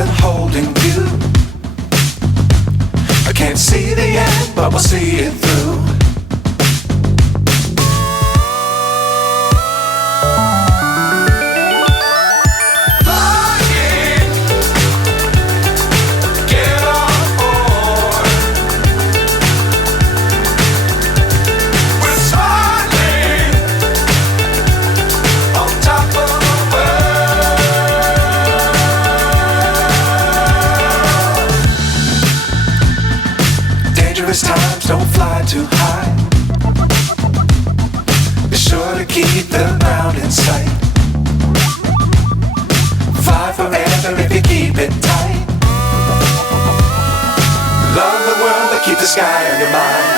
and holding you. I can't see the end, but we'll see it through. Dangerous times, don't fly too high. Be sure to keep the ground in sight. Fly forever if you keep it tight. Love the world, but keep the sky on your mind.